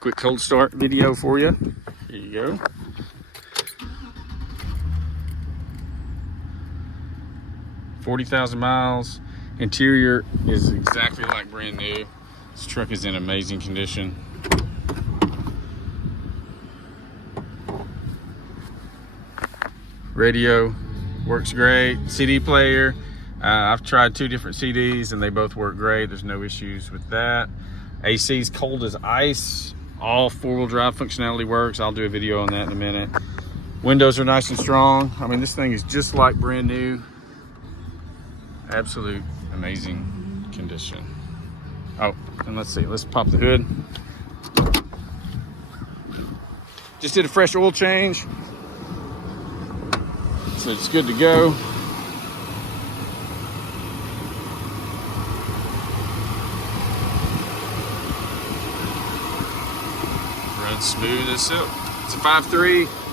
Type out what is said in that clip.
Quick cold start video for you. Here you go. $40,000 miles. Interior is exactly like brand new. This truck is in amazing condition. Radio works great. CD player. I've tried 2 different CDs and they both work great. There's no issues with that. AC is cold as ice. All 4-wheel drive functionality works. I'll do a video on that in a minute. Windows are nice and strong. I mean, this thing is just like brand new. Absolute amazing condition. Oh, and let's see, let's pop the hood. Just did a fresh oil change, so it's good to go. Runs smooth as silk. It's a 5.3.